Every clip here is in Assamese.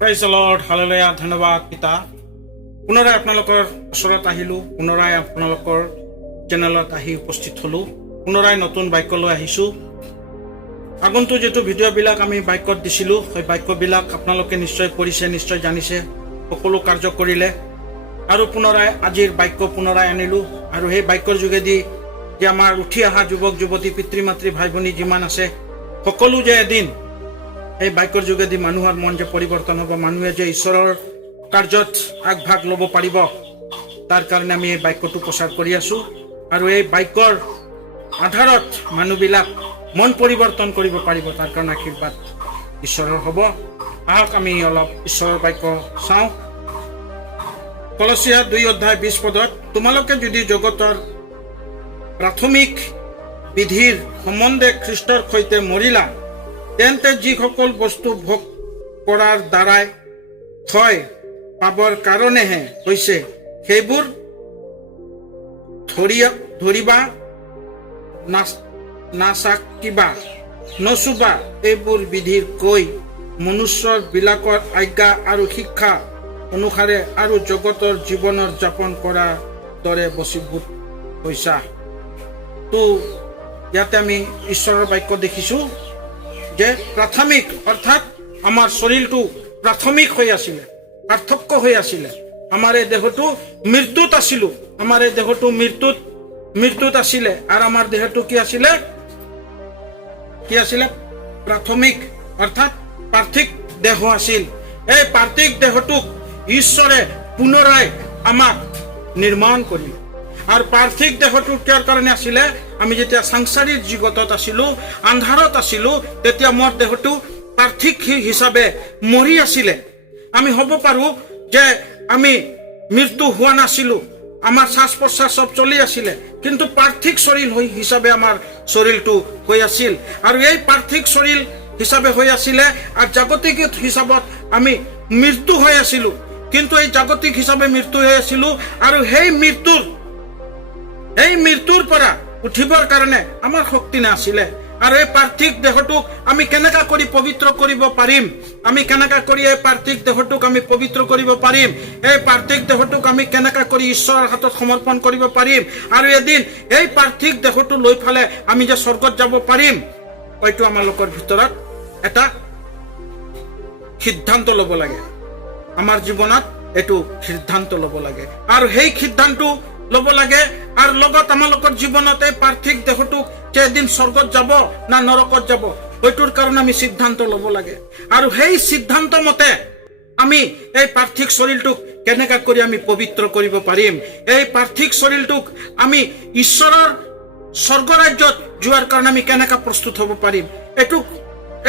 Prize the lord, hallelujah. ধন্যবাদ পিতা। পুনৰায় আপোনালোকৰ ওচৰত আহিলোঁ, পুনৰায় আপোনালোকৰ চেনেলত আহি উপস্থিত হলোঁ, পুনরায় নতুন বাক্য লৈ আহিছোঁ। আগন্তুক যেটো ভিডিঅ'বিলাক আমি বাক্যত দিছিলোঁ, সেই বাক্যবিলাক আপোনালোকে নিশ্চয় পঢ়িছে, নিশ্চয় জানিছে, সকলো কাৰ্য কৰিলে। আৰু পুনৰায় আজিৰ বাক্য পুনৰায় আনিলোঁ। আৰু সেই বাক্যৰ যোগেদি যে আমাৰ উঠি অহা যুৱক যুৱতী, পিতৃ মাতৃ, ভাই ভনী যিমান আছে, সকলো যে এদিন এই বাক্যৰ যোগেদি মানুহৰ মন যে পৰিৱৰ্তন হ'ব, মানুহে যে ঈশ্বৰৰ কাৰ্যত আগভাগ ল'ব পাৰিব, তাৰ কাৰণে আমি এই বাক্যটো প্ৰচাৰ কৰি আছোঁ। আৰু এই বাক্যৰ আধাৰত মানুহবিলাক মন পৰিৱৰ্তন কৰিব পাৰিব, তাৰ কাৰণে আশীৰ্বাদ ঈশ্বৰৰ হ'ব। আহক আমি অলপ ঈশ্বৰৰ বাক্য চাওঁ। কলচীয়া 2:20 তোমালোকে যদি জগতৰ প্ৰাথমিক বিধিৰ সম্বন্ধে খ্ৰীষ্টৰ সৈতে মৰিলা, তেন্তে যিসকল বস্তু ভোগ কৰাৰ দ্বাৰাই ক্ষয় পাবৰ কাৰণেহে হৈছে, সেইবোৰ ধৰিবা, নাচাকিবা, নচুবা, এইবোৰ বিধিৰ কৈ মনুষ্যৰ বিলাকৰ আজ্ঞা আৰু শিক্ষা অনুসাৰে আৰু জগতৰ জীৱনৰ যাপন কৰাৰ দৰে বশীভূত হৈছা। তো ইয়াতে আমি ঈশ্বৰৰ বাক্য দেখিছোঁ যে প্ৰাথমিক, অৰ্থাৎ আমাৰ শৰীৰটো প্ৰাথমিক হৈ আছিলে, পাৰ্থক্য হৈ আছিলে। আমাৰ এই দেহটো মৃত্যুত আছিলোঁ, আমাৰ এই দেহটো মৃত্যুত আছিলে। আৰু আমাৰ দেহটো কি আছিলে? প্ৰাথমিক, অৰ্থাৎ পাৰ্থিক দেহ আছিল। এই পাৰ্থিক দেহটোক ঈশ্বৰে পুনৰায় আমাক নিৰ্মাণ কৰিলে। আৰু পাৰ্থিক দেহটো কিয় কাৰণে আছিলে? আমি যেতিয়া সাংসাৰিক জগতত আছিলোঁ, আন্ধাৰত আছিলোঁ, তেতিয়া মোৰ দেহটো পাৰ্থিক হিচাপে মৰি আছিলে। আমি হ'ব পাৰোঁ যে আমি মৃত্যু হোৱা নাছিলোঁ, আমাৰ শ্বাস প্ৰশ্বাস চব চলি আছিলে, কিন্তু পাৰ্থিক শৰীৰ হিচাপে আমাৰ শৰীৰটো হৈ আছিল। আৰু এই পাৰ্থিক শৰীৰ হিচাপে হৈ আছিলে, আৰু জাগতিক হিচাপত আমি মৃত্যু হৈ আছিলোঁ। কিন্তু এই জাগতিক হিচাপে মৃত্যু হৈ আছিলোঁ, আৰু সেই মৃত্যুৰ পৰা উঠিবৰ কাৰণে আমাৰ শক্তি নাছিলে। আৰু এই পাৰ্থিক দেহটোক আমি কেনেকা কৰি পবিত্ৰ কৰিব পাৰিম? আমি কেনেকা কৰি এই পাৰ্থিক দেহটোক আমি পবিত্ৰ কৰিব পাৰিম? এই পাৰ্থিক দেহটোক আমি কেনেকা কৰি ঈশ্বৰৰ হাতত সমৰ্পণ কৰিব পাৰিম? আৰু এদিন এই পাৰ্থিক দেহটো লৈ ফালে আমি যে স্বৰ্গত যাব পাৰিম, হয়তো আমালোকৰ ভিতৰত এটা সিদ্ধান্ত ল'ব লাগে। আমাৰ জীৱনত এইটো সিদ্ধান্ত ল'ব লাগে, আৰু সেই সিদ্ধান্ত ল'ব লাগে। আৰু লগত আমালোকৰ জীৱনত এই পাৰ্থিক দেহটোক যে এদিন স্বৰ্গত যাব না নৰকত যাব, হয়টোৰ কাৰণে আমি সিদ্ধান্ত ল'ব লাগে। আৰু সেই সিদ্ধান্ত মতে আমি এই পাৰ্থিক শৰীৰটোক কেনেকা কৰি আমি পবিত্ৰ কৰিব পাৰিম, এই পাৰ্থিক শৰীৰটোক আমি ঈশ্বৰৰ স্বৰ্গৰাজ্যত যোৱাৰ কাৰণে আমি কেনেকা প্ৰস্তুত হ'ব পাৰিম,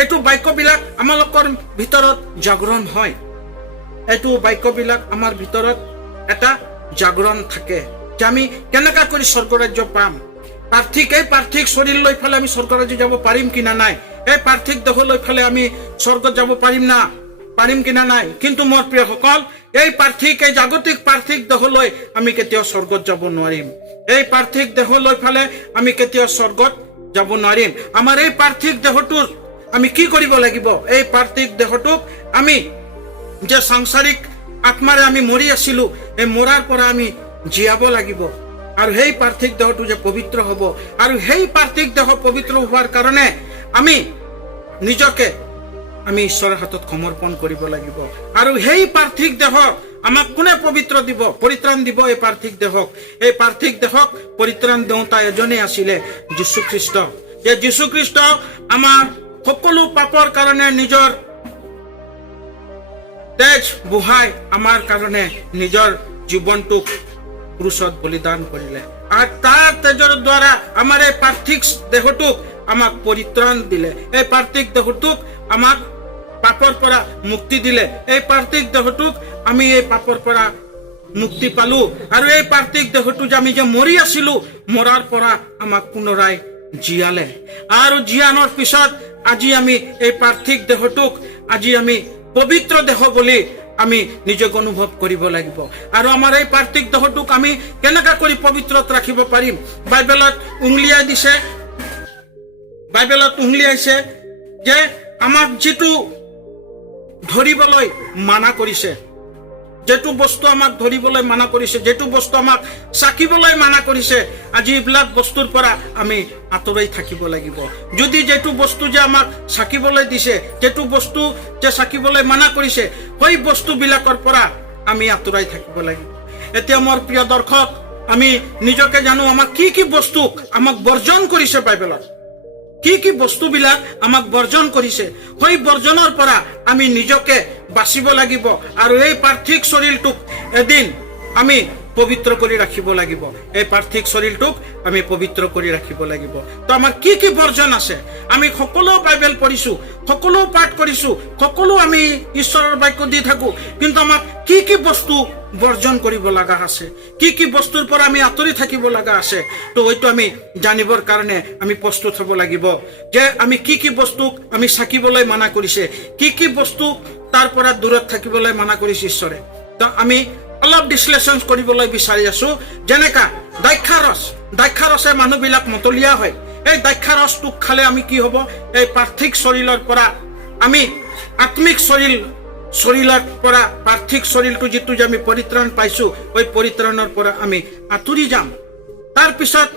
এইটো বাক্যবিলাক আমালোকৰ ভিতৰত জাগৰণ হয়। এইটো বাক্যবিলাক আমাৰ ভিতৰত এটা জাগৰণ থাকে যে আমি কেনেকা কৰি স্বৰ্গৰাজ্য পাম। এই পাৰ্থিক শৰীৰ লৈ ফালে আমি স্বৰ্গৰাজ্য যাব পাৰিম কিনা নাই, এই পাৰ্থিক দেহ লৈ ফালে আমি স্বৰ্গত যাব পাৰিম কিনা নাই। কিন্তু মোৰ প্ৰিয়সকল, এই জাগতিক পাৰ্থিক দেহ লৈ আমি কেতিয়াও স্বৰ্গত যাব নোৱাৰিম। এই পাৰ্থিক দেহ লৈ ফালে আমি কেতিয়াও স্বৰ্গত যাব নোৱাৰিম। আমাৰ এই পাৰ্থিক দেহটোৰ আমি কি কৰিব লাগিব? এই পাৰ্থিক দেহটোক আমি যে সাংসাৰিক আত্মাৰে আমি মৰি আছিলোঁ, এই মৰাৰ পৰা আমি জীয়াব লাগিব। আৰু সেই পাৰ্থিক দেহটো যে পবিত্ৰ হ'ব, আৰু সেই পাৰ্থিক দেহ পবিত্ৰ হোৱাৰ কাৰণে আমি নিজকে ঈশ্বৰৰ হাতত সমৰ্পণ কৰিব লাগিব। আৰু সেই পাৰ্থিক দেহ আমাক কোনে পবিত্ৰ দিব, পৰিত্ৰাণ দিব? এই পাৰ্থিক দেহক পৰিত্ৰাণ দিওঁতা এজনেই আছিলে, যীশুখ্ৰীষ্ট। যে যীশুখ্ৰীষ্ট আমাৰ সকলো পাপৰ কাৰণে নিজৰ তেজ বুহাই আমাৰ কাৰণে নিজৰ জীৱনটোক ক্ৰুচত বলিদান কৰিলে। আৰু তাৰ তেজৰ দ্বাৰা আমাৰ এই পাৰ্থিক দেহটোক আমাক পৰিত্ৰাণ দিলে। এই পাৰ্থিক দেহটোক আমাক পাপৰ পৰা মুক্তি দিলে। এই পাৰ্থিক দেহটোক আমি এই পাপৰ পৰা মুক্তি পালো। আৰু এই পাৰ্থিক দেহটো যে আমি যে মৰি আছিলোঁ, মৰাৰ পৰা আমাক পুনৰাই জীয়ালে। আৰু জীয়ানৰ পিছত আজি আমি এই পাৰ্থিক দেহটোক আজি আমি পবিত্ৰ দেহ বুলি আমি নিজক অনুভৱ কৰিব লাগিব। আৰু আমাৰ এই পাৰ্থিক দেহটোক আমি কেনেকা কৰি পবিত্ৰত ৰাখিব পাৰিম? বাইবেলত উংলিয়াইছে যে আমাক যিটো ধৰিবলৈ মানা কৰিছে, যেটো বস্তু আমাক ধৰিবলৈ মানা কৰিছে, যেটো বস্তু আমাক চাকিবলৈ মানা কৰিছে, আজি এইবিলাক বস্তুৰ পৰা আমি আঁতৰাই থাকিব লাগিব। যদি যেটো বস্তু যে আমাক চাকিবলৈ দিছে, যেটো বস্তু যে চাকিবলৈ মানা কৰিছে, সেই বস্তুবিলাকৰ পৰা আমি আঁতৰাই থাকিব লাগিব। এতিয়া মোৰ প্ৰিয় দৰ্শক, আমি নিজকে জানো আমাক কি কি বস্তু আমাক বৰ্জন কৰিছে বাইবেলত, কি কি বস্তুবিলাক আমাক বৰ্জন কৰিছে, সেই বৰ্জনৰ পৰা আমি নিজকে বাচিব লাগিব। আৰু এই পাৰ্থিক শৰীৰটোক এদিন আমি পবিত্ৰ কৰি ৰাখিব লাগিব, এই পাৰ্থিক শৰীৰটোক আমি পবিত্ৰ কৰি ৰাখিব লাগিব। তো আমাৰ কি কি বৰ্জন আছে, আমি সকলো বাইবেল পঢ়িছো, সকলো পাঠ কৰিছো, সকলো আমি ঈশ্বৰৰ বাক্য দি থাকো, কিন্তু আমাক কি কি বস্তু বৰ্জন কৰিব লগা আছে, কি কি বস্তুৰ পৰা আমি আঁতৰি থাকিব লগা আছে, তো হয়তো আমি জানিবৰ কাৰণে আমি প্ৰস্তুত হ'ব লাগিব যে আমি কি কি বস্তুক আমি চাকিবলৈ মানা কৰিছে, কি কি বস্তু তাৰ পৰা দূৰত থাকিবলৈ মানা কৰিছে ঈশ্বৰে। তো আমি অলপ বিশ্লেষণ কৰিবলৈ বিচাৰি আছো। যেনেকা দ্ৰাক্ষাৰসে মানুহবিলাক মতলীয়া হয়, এই দ্ৰাক্ষাৰসটোক খালে আমি কি হ'ব, এই পাৰ্থিক শৰীৰৰ পৰা আমি আত্মিক শৰীৰৰ পৰা পাৰ্থিক শৰীৰটো যিটো যে আমি পৰিত্ৰাণ পাইছো, ওই পৰিত্ৰাণৰ পৰা আমি আঁতৰি যাম। তাৰপিছত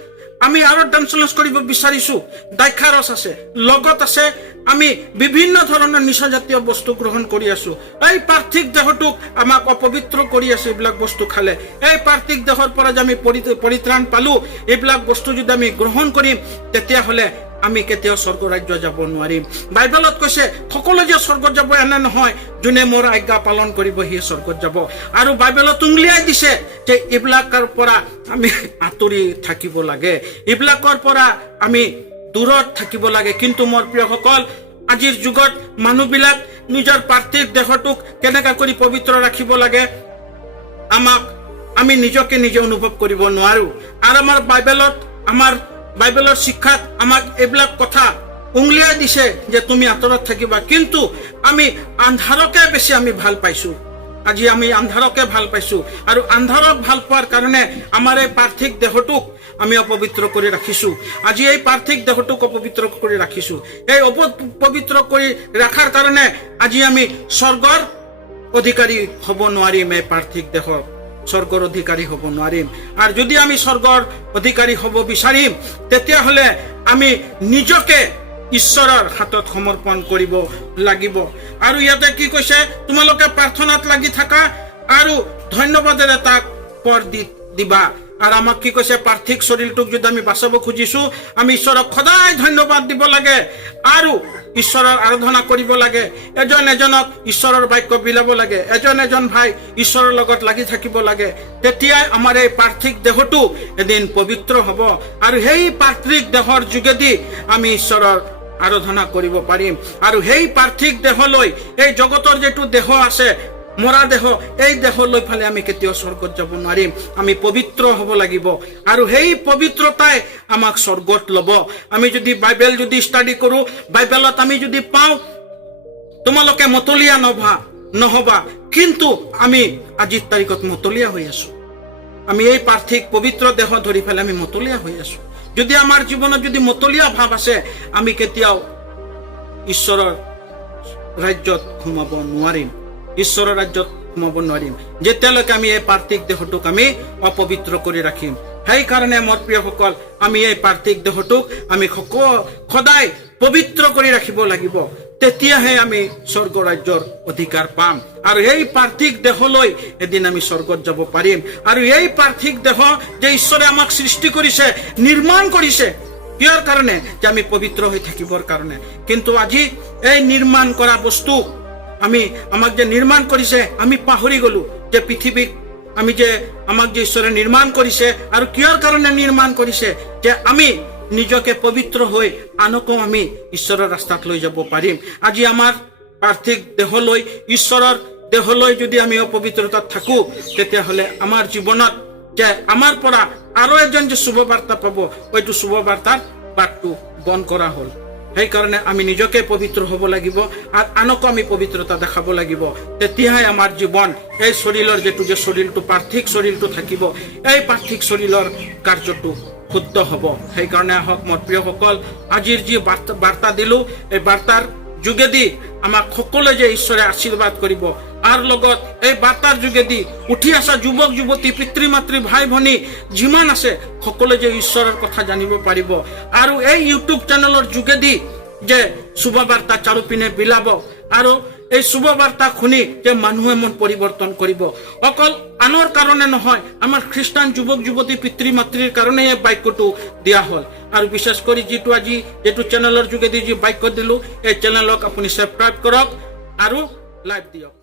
আমি আৰু ট্ৰান্সলেট কৰিব বিচাৰিছো, দ্ৰাক্ষাৰস আছে, লগত আছে আমি বিভিন্ন ধৰণৰ নিচাজাতীয় বস্তু গ্ৰহণ কৰি আছো। এই পাৰ্থিক দেহটোক আমাক অপবিত্ৰ কৰি আছে এইবিলাক বস্তু খালে। এই পাৰ্থিক দেহৰ পৰা যে আমি পৰিত্ৰাণ পালো, এইবিলাক বস্তু যদি আমি গ্ৰহণ কৰিম, তেতিয়াহ'লে আমি কেতিয়াও স্বৰ্গ ৰাজ্য যাব নোৱাৰিম। বাইবেলত কৈছে সকলো যে স্বৰ্গত যাব এনে নহয়, যোনে মোৰ আজ্ঞা পালন কৰিব সি স্বৰ্গত যাব। আৰু বাইবেলত উংলিয়াই দিছে যে এইবিলাকৰ পৰা আমি আঁতৰি থাকিব লাগে, এইবিলাকৰ পৰা আমি দূৰত থাকিব লাগে। কিন্তু মোৰ প্ৰিয়সকল, আজিৰ যুগত মানুহবিলাক নিজৰ পাৰ্থিক দেহটোক কেনেকৈ কৰি পবিত্ৰ ৰাখিব লাগে আমি নিজকে নিজে অনুভৱ কৰিব নোৱাৰো। আৰু আমাৰ বাইবেলৰ শিক্ষাত আমাক এইবিলাক কথা উংলিয়াই দিছে যে তুমি আঁতৰত থাকিবা, কিন্তু আমি আন্ধাৰকে বেছি আমি ভাল পাইছো। আজি আমি আন্ধাৰকে ভাল পাইছো, আৰু আন্ধাৰক ভাল পোৱাৰ কাৰণে আমাৰ এই পাৰ্থিক দেহটোক আমি অপবিত্ৰ কৰি ৰাখিছো। আজি এই পাৰ্থিক দেহটোক অপবিত্ৰ কৰি ৰাখিছো। এই অপবিত্ৰ কৰি ৰখাৰ কাৰণে আজি আমি স্বৰ্গৰ অধিকাৰী হ'ব নোৱাৰিম। এই পাৰ্থিক দেহৰ স্বৰ্গৰ অধিকাৰী হ'ব নোৱাৰিম। আৰু যদি আমি স্বৰ্গৰ অধিকাৰী হ'ব বিচাৰিম, তেতিয়াহ'লে আমি নিজকে ঈশ্বৰৰ হাতত সমৰ্পণ কৰিব লাগিব। আৰু ইয়াতে কি কৈছে, তোমালোকে প্ৰাৰ্থনাত লাগি থাকা আৰু ধন্যবাদেৰে তাক কৰ দিবা। আৰু আমাক কি কৈছে, পাৰ্থিক শৰীৰটোক যদি আমি বাচাব খুজিছো, আমি ঈশ্বৰক সদায় ধন্যবাদ দিব লাগে আৰু ঈশ্বৰৰ আৰাধনা কৰিব লাগে। এজন এজনক ঈশ্বৰৰ বাক্য বিলাব লাগে, এজন ভাই ঈশ্বৰৰ লগত লাগি থাকিব লাগে। তেতিয়াই আমাৰ এই পাৰ্থিক দেহটো এদিন পবিত্ৰ হ'ব, আৰু সেই পাৰ্থিক দেহৰ যোগেদি আমি ঈশ্বৰৰ আৰাধনা কৰিব পাৰিম। আৰু সেই পাৰ্থিক দেহলৈ, এই জগতৰ যিটো দেহ আছে, মৰা দেহ, এই দেহ লৈ ফালে আমি কেতিয়াও স্বৰ্গত যাব নোৱাৰিম। আমি পবিত্ৰ হ'ব লাগিব, আৰু সেই পবিত্ৰতাই আমাক স্বৰ্গত ল'ব। আমি যদি বাইবেল যদি ষ্টাডি কৰো, বাইবেলত আমি যদি পাওঁ তোমালোকে মতলীয়া নহবা, কিন্তু আমি আজিৰ তাৰিখত মতলীয়া হৈ আছো। আমি এই পাৰ্থিক পবিত্ৰ দেহ ধৰি পেলাই আমি মতলীয়া হৈ আছো। যদি আমাৰ জীৱনত যদি মতলীয়া ভাৱ আছে, আমি কেতিয়াও ঈশ্বৰৰ ৰাজ্যত সোমাব নোৱাৰিম, ঈশ্বৰৰ ৰাজ্যত সোমাব নোৱাৰিম, যেতিয়ালৈকে আমি এই পাৰ্থিক দেহটোক আমি অপবিত্ৰ কৰি ৰাখিম। সেইকাৰণে মোৰ প্ৰিয়সকল, আমি এই পাৰ্থিক দেহটোক আমি সদায় পবিত্ৰ কৰি ৰাখিব লাগিব। তেতিয়াহে আমি স্বৰ্গ ৰাজ্যৰ অধিকাৰ পাম, আৰু এই পাৰ্থিক দেহলৈ এদিন আমি স্বৰ্গত যাব পাৰিম। আৰু এই পাৰ্থিক দেহ যে ঈশ্বৰে আমাক সৃষ্টি কৰিছে, নিৰ্মাণ কৰিছে, কিহৰ কাৰণে? যে আমি পবিত্ৰ হৈ থাকিবৰ কাৰণে। কিন্তু আজি এই নিৰ্মাণ কৰা বস্তু আমাক যে নিৰ্মাণ কৰিছে, আমি পাহৰি গলো যে পৃথিৱীক আমাক যে ঈশ্বৰে নিৰ্মাণ কৰিছে, আৰু কিহৰ কাৰণে নিৰ্মাণ কৰিছে? যে আমি নিজকে পবিত্ৰ হৈ আনকো আমি ঈশ্বৰৰ ৰাস্তাত লৈ যাব পাৰিম। আজি আমাৰ পাৰ্থিক দেহলৈ, ঈশ্বৰৰ দেহলৈ যদি আমি অপবিত্ৰতাত থাকো, তেতিয়াহ'লে আমাৰ জীৱনত যে আমাৰ পৰা আৰু এজন যে শুভবাৰ্তা পাব, হয়তো শুভবাৰ্তাৰ বাটটো বন্ধ কৰা হ'ল। সেইকাৰণে আমি নিজকে পবিত্ৰ হ'ব লাগিব, আৰু আনকো আমি পবিত্ৰতা দেখাব লাগিব। তেতিয়াহে আমাৰ জীৱন, এই শৰীৰৰ যে শৰীৰটো পাৰ্থিক শৰীৰটো থাকিব, এই পাৰ্থিক শৰীৰৰ কাৰ্যটো শুদ্ধ হ'ব। সেইকাৰণে আহক মোৰ প্ৰিয়সকল, আজিৰ যি বাৰ্তা দিলো, এই বাৰ্তাৰ যোগেদি আমাক সকলোৱে যে ঈশ্বৰে আশীৰ্বাদ কৰিব আৰু লগত এই বাৰ্তাৰ যোগেদি উঠি আসা যুৱক যুৱতী পিতৃ মাতৃ ভাই ভনী যিমান আছে সকলোৱে যে ঈশ্বৰৰ কথা জানিব পাৰিব আৰু এই ইউটিউব চেনেলৰ যোগেদি যে শুভ বাৰ্তা চাৰিওপিনে বিলাব আৰু এই শুভ বাৰ্তা শুনি যে মানুহে মন পৰিৱৰ্তন কৰিব অকল আনৰ কাৰণে নহয় আমাৰ খ্ৰীষ্টান যুৱক যুৱতী পিতৃ মাতৃৰ কাৰণে এই বাক্যটো দিয়া হ'ল আৰু বিশেষ কৰি যেটো চেনেলৰ যোগেদি যি বাক্য দিলো এই চেনেলক আপুনি সাবস্ক্ৰাইব কৰক আৰু লাইক দিয়ক।